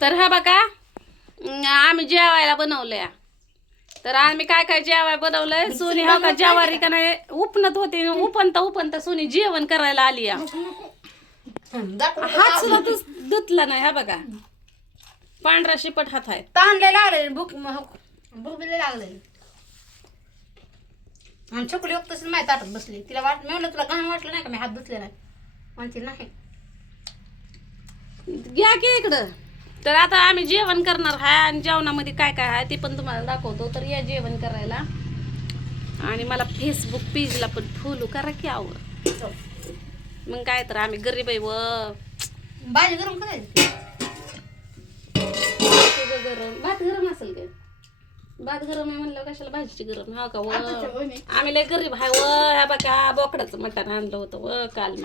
तर हा बघा आम्ही जेवायला बनवलंय. तर आम्ही काय काय जेवाय बनवलंय? सोनी हा का जेवारी का नाही? उपनत होती उपनता उपनता सोनी जेवण करायला आली या. हात सुद्धा धुतला नाही हा बघा. पांढरा शिपट हात आहे. ताणले लागले भूक भूक बिले लागले. आणि छोकली वक्त तशीच माहिती ताटत बसली. तिला वाट मी म्हणलं तुला घाण वाटलं नाही का? मी हात धुतले नाही म्हणते नाही. घ्या की इकडं. तर आता आम्ही जेवण करणार आहे आणि जेवणामध्ये काय काय आहे ते पण तुम्हाला दाखवतो. तर या जेवण करायला. आणि मला फेसबुक पेजला पण फॉलो करा की आवड मग काय तर आम्ही गरीब आहे व. भाजी गरम करायची. गरम. भात गरम असेल काय? भात गरम आहे म्हणलं कशाला भाजीची गरम? हा का व? आम्ही लय गरीब आहे व. ह्या बघा बोकडाचं मटण आणलं होतं व काल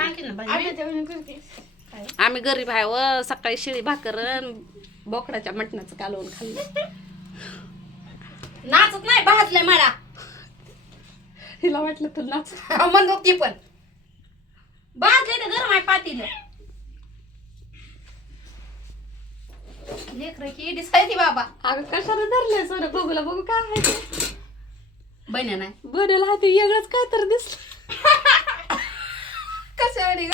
आम्ही गरीब आहे व सकाळी शिळी भाकर बोकडाच्या मटणाचं कालवून खाल्लं. नाचत नाही भाजलंय मला. तिला वाटलं तर नाच. म्हणतो ती पण. भाजले तर गरम आहे पातील. लेकराची दिसायची बाबा. अगं कशाला धरलंय सोनं बघूला बघू काय आहे ते. नाही बनेल हा ते वेगळंच काय तर दिसलं कशावर ग?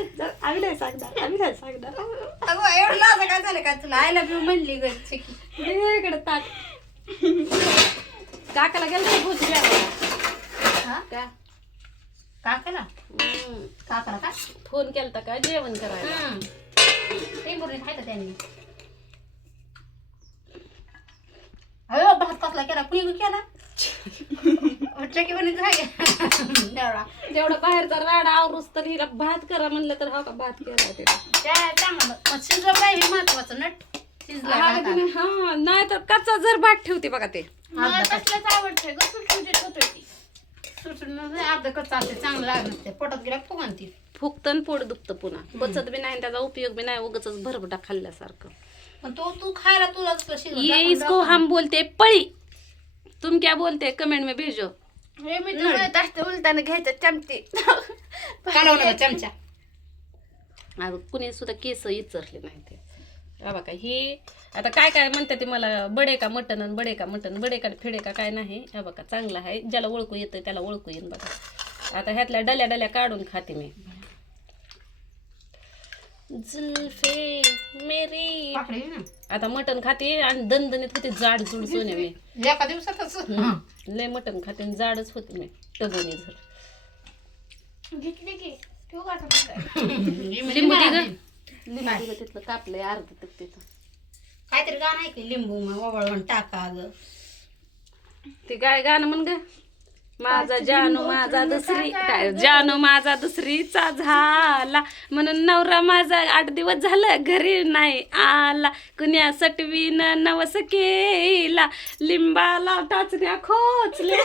आम्ही नाही सांगणार आम्ही नाही सांगणार. अगं एवढं लाज काय झालं का? तुला आय लव्ह यू म्हणली ग चिकी वेगळं ताट काकाला गेलं भूत. हा? का? काकाला. काकाला का? फोन केलता का जेवण करायला? हम्म. ते आहे का त्यांनी. अयो भात कसला केला? कुणी ग केला? चकी एवढा तेवढं बाहेरचा राडा आवरूस तर हिला भात करा म्हणलं तर हा का भात केला ते शिजलं काय हे महत्वाचं नट. शिजलं हा नाही? हा तर कच्चा जर भात ठेवते बघा ते. आवडतंय ग सुटसुटीत होतोय ती. सुटसुटीत अर्ध कच्चा असते चांगलं लागत पोटात गेला फुगन ती? फुकतन पोट दुखतं पुन्हा. बचत बी नाही त्याचा उपयोग बी नाही उगाच भरभटा खाल्ल्यासारखं. पण तो तू खायला तुला ये इसको हम बोलते पळी. तुम क्या बोलते? कमेंट में भेजो. हे मी तुला असते उलटाने घ्यायचं चमचे. कालवणाचा चमचा? अगं कुणी सुद्धा केस इचरले नाही ते. हा बघा ही आता काय काय म्हणते ते मला बडे का मटन आणि बडे का मटन बडे का फेडे का काय नाही हा बघा चांगलं आहे. ज्याला ओळखू येतं त्याला ओळखू येईन बघा आता ह्यातल्या डल्या डल्या काढून खाते मी. जुल्फे मेरी। आता मटन खाते आणि दणदणीत होते जाड जुड सोने मी. एका दिवसातच. लय मटन खाते आणि जाडच होते मी टबोनी झर घेतली की ठेवू का आता? लिंबू दे गं. लिंबू दे गं, तिथलं कापलंय अर्ध तर तिथं. काहीतरी गाणं आहे की लिंबू मग ओवाळून टाका ग ते काय गाणं म्हण ग. माझा जानू माझा दुसरी काय जानू माझा दुसरीचा झाला. म्हणून नवरा माझा आठ दिवस झालं घरी नाही आला. कुण्या सटवीन नवस केला. लिंबाला टाचण्या खोचल्या.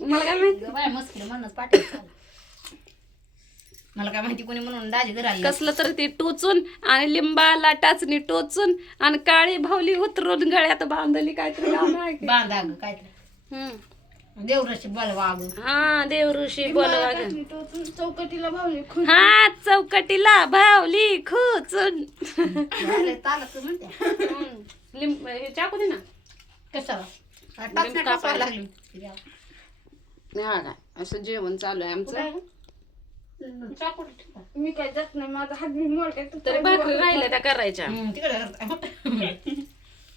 मला काय माहीत? बाय मस्त म्हणूनच पाठवायचं मला काय माहिती कोणी म्हणून दाजी कसलं तर ते टोचून आणि लिंबाला टाचणी टोचून आणि काळी भावली उतरून गळ्यात बांधली काहीतरी. बांधा काहीतरी. हम्म. देवराशी बोलवा हा देवऋषी बोलवा चौकटीला भावली हा चौकटीला भावली खोचून. लिंब हे चाकू दे ना. कशाला हा असं जेवण चालू आहे आमचं. चाकू. मी काय जात नाही माझा हात मी मोडते तरी भाकरी राहिल्या त्या करायच्या.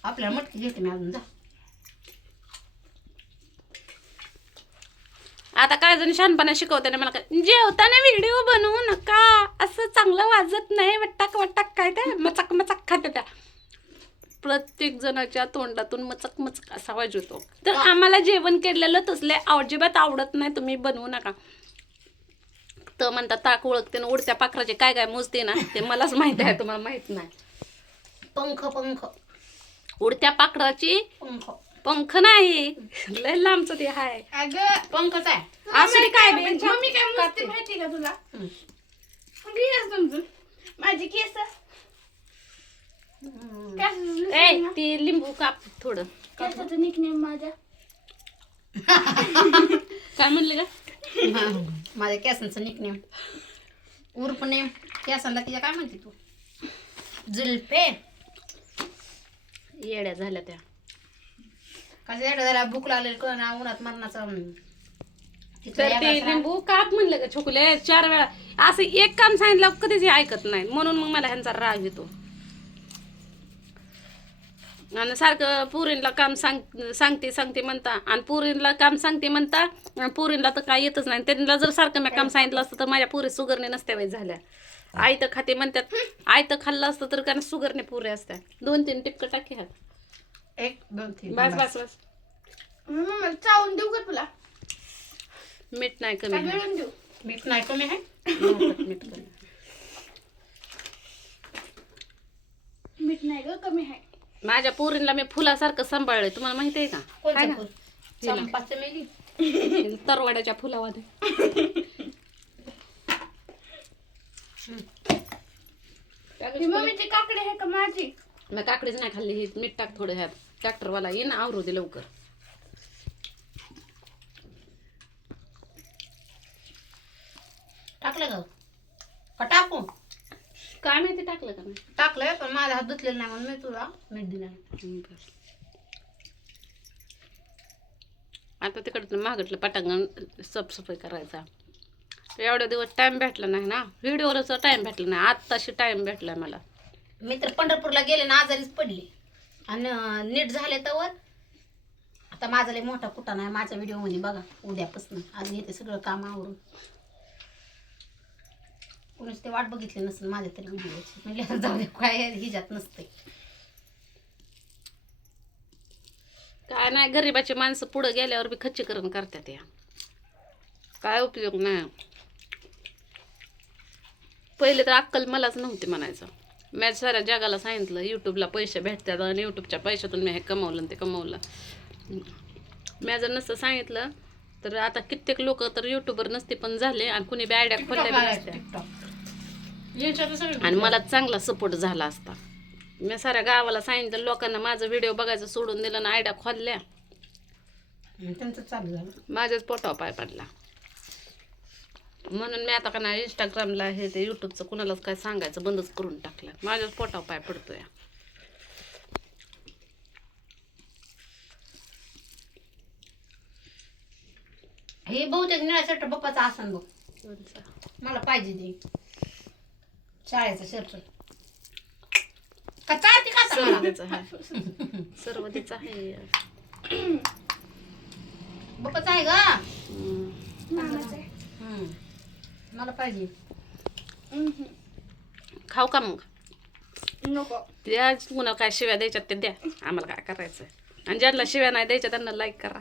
आपल्याला मटकी घेते मी अजून. जा. आता काय जण शहाणपणा शिकवताना मला काय जेवताना व्हिडिओ बनवू नका. असं चांगलं वाजत नाही वट्टाक वट्टाक काय ते मचक मचक खाते त्या. प्रत्येक जणाच्या तोंडातून मचक मचक असा आवाज होतो तर आम्हाला जेवण केलेलं तसले अजिबात आवडत नाही तुम्ही बनवू नका. तर म्हणतात ताक ओळखते ना उडत्या पाखराचे काय काय मोजते ना ते मलाच माहिती आहे तुम्हाला माहीत नाही. पंख पंख. उडत्या पाखराची पंख. पंख नाही. लय लांबचं ते हाय. अगं पंखच आहे. असं ते काय बे? मम्मी काय मस्ती माहिती का तुला? माझी केस. ए ती लिंबू काप थोडं. केसाचं निकनेम माझ्या. काय म्हणले का माझ्या केसांचं निकनेम उर्फ नेम. केसांना तिच्या काय म्हणते तू? जुल्फे. येड्या झाल्या त्या. कसं एकदा जरा भूक लागली कळ ना उन्हात मरणाचं तर ते. लिंबू काप म्हणलं का छोकुले? चार वेळा. असं एक काम सांगितलं कधीच हे ऐकत नाही. म्हणून मग मला ह्यांचा राग येतो. आणि सारखं पुरींला काम सांग सांगते सांगते म्हणता. आणि पुरींला काम सांगते म्हणता आणि पुरींला तर काय येतच नाही. त्यांना जर सारखं मी काम सांगितलं असतं तर माझ्या पुरी सुगरने नसत्या वेळेस झाल्या. आई तर खाते म्हणतात आई तर खाल्लं असतं तर कारण सुगरने पुरे असत्या. दोन तीन टिपकं टाकी ह्यात एक दोन तीन बस बस. बस मम्मा चावून देऊ का तुला? मीठ नाही का कमी आहे. गिळून देऊ? मीठ नाही कमी आहे? मोठं मीठ कमी मीठ नाही ग कमी आहे. माझ्या पोरींला मी फुलासारखं सांभाळलंय. तुम्हाला माहिती आहे का? काय कोणतं ना? फुल? चंपाचं मेली? तरवाड्याच्या फुलावाने ती मम्मीची काकडी आहे का माझी? मी काकडीच नाही खाल्ली ही मीठ टाक थोडं ह्यात. ट्रॅक्टरवाला ये ना आवरू दे लवकर. टाकलं का का टाकू? काय माहिती टाकलं का नाही? टाकलंय पण माझा हात धुतलेला नाही म्हणून मी तुला मीठ दिलं बरं. आता तिकडचं मागटलं पटांगण साफसफाई करायचा. एवढ्या दिवस टाइम भेटला नाही ना. व्हिडिओवरचा टाइम भेटला नाही. आत्ताशी टाइम भेटलाय मला. मी तर पंढरपूरला गेले ना आजारीच पडले. आणि नीट झाले तर आता माझा लय मोठा कुठा नाही माझ्या व्हिडिओमध्ये बघा उद्यापासून. आज येते सगळं काम आवरून. कोणीच ते वाट बघितली नसेल माझ्या तरी व्हिडिओची म्हणजे जाऊ दे काय हिच्यात नसते काय नाही गरीबाची माणसं पुढं गेल्यावर बी खच्चीकरण करतात या. काय उपयोग नाही. पहिले तर अक्कल मलाच नव्हती म्हणायचं. मी साऱ्या जगाला सांगितलं यूट्यूबला पैसे भेटतात आणि यूट्यूबच्या पैशातून मी हे कमवलं आणि ते कमवलं. मी जर नसतं सांगितलं तर आता कित्येक लोक तर यूट्यूबर नसते पण झाले आणि कुणी बी आयडिया खोलल्या आणि मला चांगला सपोर्ट झाला असता. मी साऱ्या गावाला सांगितलं लोकांना माझं व्हिडिओ बघायचं सोडून दिलं ना आयडिया खोलल्या. त्यांचं चालू झालं. माझ्याच पोटावर पाय पडला. म्हणून मी आता का नाही इंस्टाग्रामला हे ते युट्यूबचं कुणालाच काय सांगायचं बंदच करून टाकलं. माझ्याच पोटावर पाय पडतोय. हे बहुतेक निळा शर्ट बाप्पाचा आसन बघ. मला पाहिजे ते. शाळेचं शर्ट का चालते का आता मला? सर्वतीचं आहे. सर्वतीचं. मामाचं आहे. मला पाहिजे. खाऊ का मग? नको. द्या कुणा काय शिव्या द्यायच्यात ते द्या. आम्हाला काय करायचं आणि ज्यांना शिव्या नाही द्यायच्या त्यांना लाईक करा.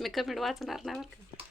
मी कमेंट वाचणार नाही बरं का.